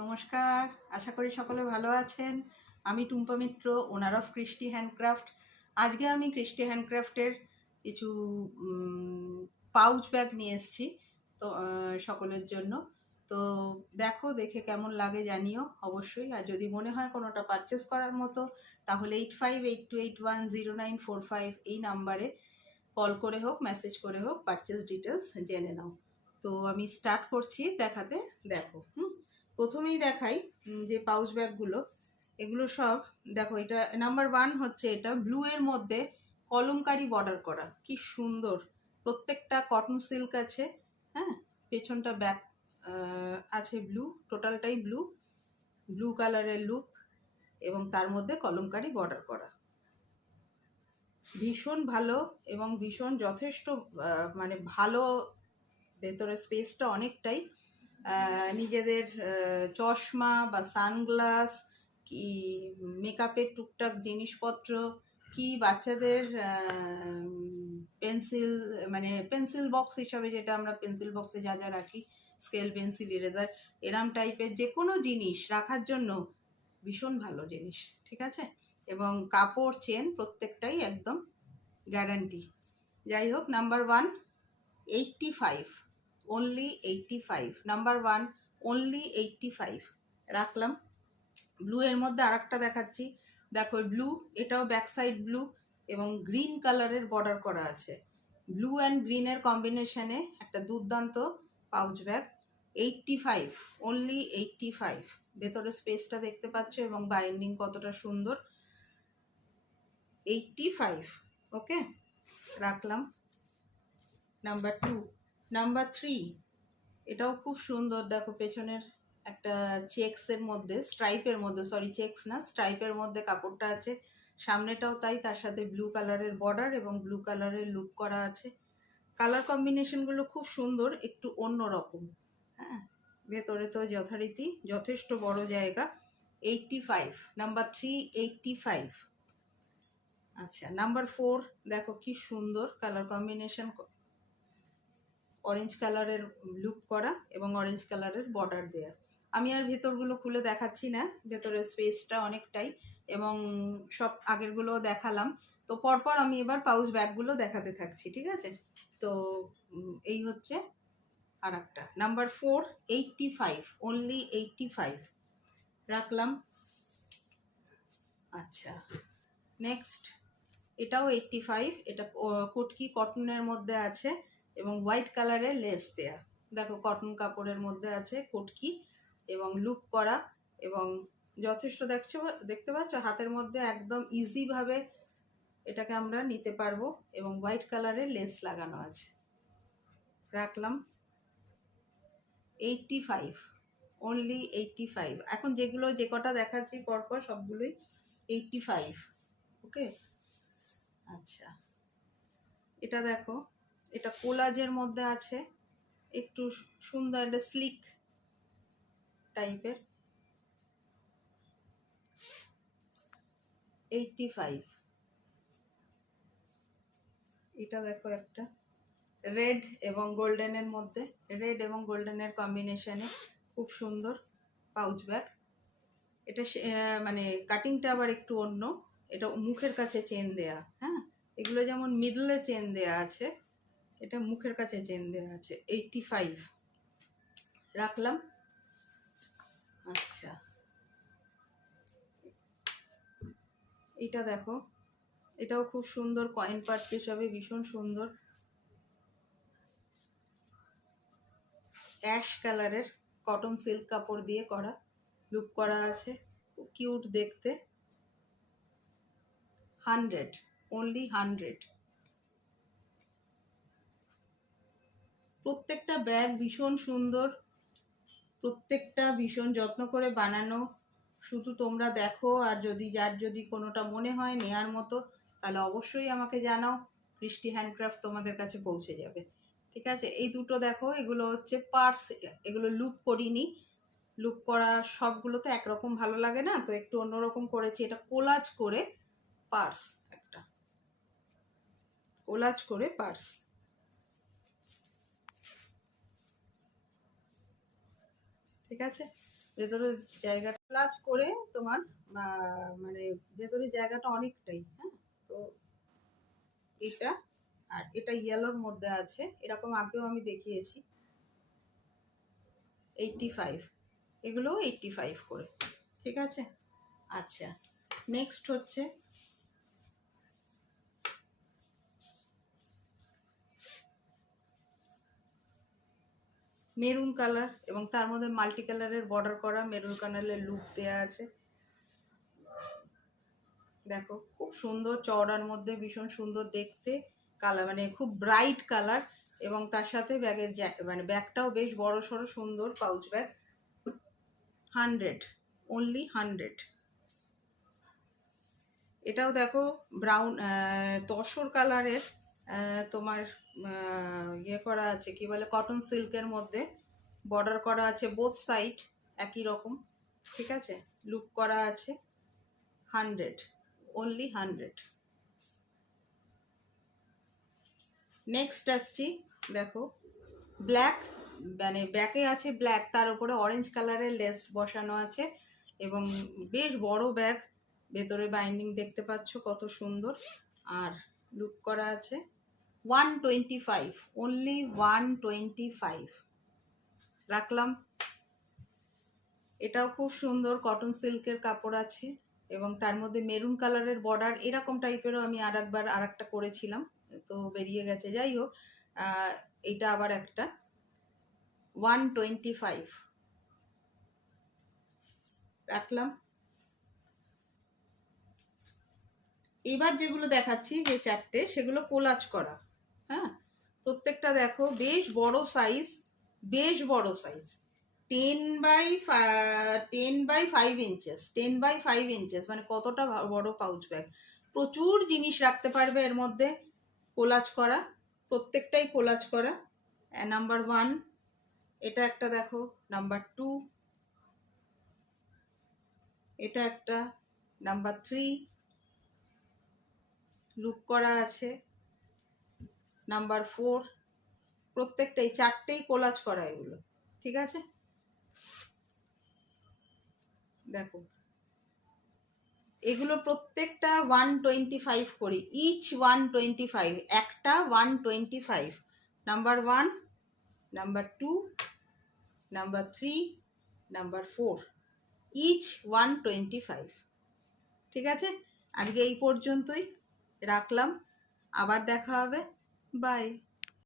নমস্কার, আশা করি সকলে ভালো আছেন। আমি টুম্পা মিত্র, ওনার অফ কৃষ্টি হ্যান্ডক্রাফট। আজকে আমি কৃষ্টি হ্যান্ডক্রাফটের কিছু পাউচ ব্যাগ নিয়ে এসেছি তো সকলের জন্য। তো দেখো, দেখে কেমন লাগে জানিও অবশ্যই। আর যদি মনে হয় কোনোটা পারচেস করার মতো, তাহলে 8582810945 এই নাম্বারে কল করে হোক, মেসেজ করে হোক, পারচেস ডিটেলস জেনে নাও। তো আমি স্টার্ট করছি দেখাতে। দেখো, প্রথমেই দেখাই যে পাউচ ব্যাগগুলো, এগুলো সব দেখো। এটা নাম্বার 1 হচ্ছে, এটা ব্লু এর মধ্যে কলমকারি বর্ডার করা, কি সুন্দর। প্রত্যেকটা কটন সিল্ক আছে, হ্যাঁ। পেছনটা ব্যাক আছে ব্লু, টোটালটাই ব্লু, ব্লু কালারের লুক এবং তার মধ্যে কলমকারি বর্ডার করা। ভীষণ ভালো এবং ভীষণ যথেষ্ট মানে ভালো। ভেতরের স্পেসটা অনেকটাই। নিজেদের চশমা বা সানগ্লাস, কি মেকআপের টুকটাক জিনিসপত্র, কি বাচ্চাদের পেন্সিল, মানে পেন্সিল বক্স হিসাবে, যেটা আমরা পেন্সিল বক্সে যা যা রাখি, স্কেল, পেন্সিল, ইরেজার, এরম টাইপের যে কোনো জিনিস রাখার জন্য ভীষণ ভালো জিনিস, ঠিক আছে। এবং কাপড়, চেন প্রত্যেকটাই একদম গ্যারান্টি। যাই হোক, নাম্বার 1 85, অনলি 85, নাম্বার 1 অনলি 85 রাখলাম। ব্লু এর মধ্যে আর একটা দেখাচ্ছি, দেখো ব্লু, এটাও ব্যাক সাইড ব্লু এবং গ্রিন কালারের বর্ডার করা আছে। ব্লু অ্যান্ড গ্রিনের কম্বিনেশনে একটা দুর্দান্ত পাউচ ব্যাগ। 85, অনলি 85। ভেতরে স্পেসটা দেখতে পাচ্ছ এবং বাইন্ডিং কতটা সুন্দর। 85, ওকে, রাখলাম। নাম্বার 2, নাম্বার 3, এটাও খুব সুন্দর। দেখো, পেছনের একটা চেক্সের মধ্যে, স্ট্রাইপের মধ্যে, সরি চেক্স না, স্ট্রাইপের মধ্যে কাপড়টা আছে। সামনেটাও তাই, তার সাথে ব্লু কালারের বর্ডার এবং ব্লু কালারের লুক করা আছে। কালার কম্বিনেশনগুলো খুব সুন্দর, একটু অন্য রকম, হ্যাঁ। ভেতরে তো যথারীতি যথেষ্ট বড় জায়গা। 85, নাম্বার 3 85। আচ্ছা, নাম্বার 4, দেখো কি সুন্দর কালার কম্বিনেশন, অরেঞ্জ কালারের লুক করা এবং অরেঞ্জ কালারের বর্ডার দেয়া। আমি আর ভেতরগুলো খুলে দেখাচ্ছি না, ভেতরের স্পেসটা অনেকটাই, এবং সব আগেরগুলো দেখালাম। তো পরপর আমি এবার পাউচ ব্যাগগুলো দেখাতে থাকছি, ঠিক আছে। তো এই হচ্ছে আর একটা, নাম্বার 4 85, অনলি 85 রাখলাম। আচ্ছা, নেক্সট, এটাও 85, এটা কটকি কটনের মধ্যে আছে এবং হোয়াইট কালারের লেস দেয়া। দেখো, কটন কাপড়ের মধ্যে আছে, কটকি এবং লুক করা এবং যথেষ্ট দেখতে পাচ্ছ হাতের মধ্যে একদম ইজিভাবে এটাকে আমরা নিতে পারবো এবং হোয়াইট কালারের লেস লাগানো আছে। রাখলাম। 85, অনলি 85। এখন যেগুলো, যে কটা দেখাচ্ছি পরপর সবগুলোই 85, ওকে। আচ্ছা, এটা দেখো, এটা কোলাজের মধ্যে আছে, একটু সুন্দর, একটা স্লিক টাইপের। 85, এটা দেখো, একটা রেড এবং গোল্ডেনের মধ্যে, রেড এবং গোল্ডেনের কম্বিনেশনে খুব সুন্দর পাউচ ব্যাগ। এটা মানে কাটিংটা আবার একটু অন্য, এটা মুখের কাছে চেন দেয়া, হ্যাঁ। এগুলো যেমন মিডলে চেন দেয়া আছে, এটা মুখের কাছে চেন দেয়া আছে। 85 রাখলাম। আচ্ছা, এটা দেখো, এটাও খুব সুন্দর, কয়েন পার্স হিসাবে ভীষণ সুন্দর। অ্যাশ কালারের কটন সিল্ক কাপড় দিয়ে করা, লুক করা আছে, খুব কিউট দেখতে। 100, অনলি 100। প্রত্যেকটা ব্যাগ ভীষণ সুন্দর, প্রত্যেকটা ভীষণ যত্ন করে বানানো। শুধু তোমরা দেখো, আর যদি কোনোটা মনে হয় নেয়ার মতো, তাহলে অবশ্যই আমাকে জানাও, কৃষ্টি হ্যান্ডক্রাফট তোমাদের কাছে পৌঁছে যাবে, ঠিক আছে। এই দুটো দেখো, এগুলো হচ্ছে পার্স, এগুলো লুক করিনি। লুক করা সবগুলোতে একরকম ভালো লাগে না, তো একটু অন্যরকম করেছি। এটা কোলাজ করে পার্স, একটা কোলাজ করে পার্স, ঠিক আছে। ভেতরের জায়গাটা ক্লাচ করে তোমার মানে ভেতরের জায়গাটা অনেকটাই, হ্যাঁ। তো এটা আর এটা ইয়েলোর মধ্যে আছে, এরকম আগেও আমি দেখিয়েছি। 85, এগুলো 85 করে, ঠিক আছে। আচ্ছা, নেক্সট হচ্ছে মেরুন কালার, এবং তার মধ্যে মাল্টি কালারের বর্ডার করা মেরুন কালারের লুক দেওয়া আছে। দেখো খুব সুন্দর, চওড়ার মধ্যে ভীষণ সুন্দর দেখতে, কালার মানে খুব ব্রাইট কালার, এবং তার সাথে ব্যাগের মানে ব্যাগটাও বেশ বড় সড়ো সুন্দর পাউচ ব্যাগ। 100, অনলি 100। এটাও দেখো ব্রাউন তসর কালারের, তোমার ইয়ে করা আছে, কি বলে, কটন সিল্কের মধ্যে বর্ডার করা আছে বোথ সাইড একই রকম, ঠিক আছে। লুক করা আছে। 100, অনলি 100। নেক্সট আসছি, দেখো ব্ল্যাক, মানে ব্যাকে আছে ব্ল্যাক, তার উপরে অরেঞ্জ কালারের লেস বসানো আছে, এবং বেশ বড় ব্যাগ, ভেতরে বাইন্ডিং দেখতে পাচ্ছ কত সুন্দর, আর লুক করা আছে। 125, অনলি 125 রাখলাম। এটাও খুব সুন্দর কটন সিল্কের কাপড় আছে, এবং তার মধ্যে মেরুন কালারের বর্ডার, এরকম টাইপেরও আমি আর একটা করেছিলাম, তো বেরিয়ে গেছে, যাই হোক। এটা আবার একটা 125 রাখলাম। এবার যেগুলো দেখাচ্ছি যে চারটে, সেগুলো কোলাজ করা, হ্যাঁ। প্রত্যেকটা দেখো বেশ বড় সাইজ, বেশ বড় size, 10 by 5 inches, 10 by 5 inches, মানে কতটা বড় পাউচ ব্যাগ। প্রচুর জিনিস রাখতে পারবে এর মধ্যে, কোলাজ করা, প্রত্যেকটাই কোলাজ করা। নাম্বার 1 এটা একটা দেখো, নাম্বার 2 এটা একটা, নাম্বার 3 লুক করা আছে, নাম্বার 4, প্রত্যেকটাই চারটেই কোলাজ করা এগুলো, ঠিক আছে। দেখো এগুলো প্রত্যেকটা 125 করে, ইচ 125, একটা 125। Number 1, number 2, number 3, number 4, each 125, ঠিক আছে। আজকে এই পর্যন্তই রাখলাম, আবার দেখা হবে, বাই।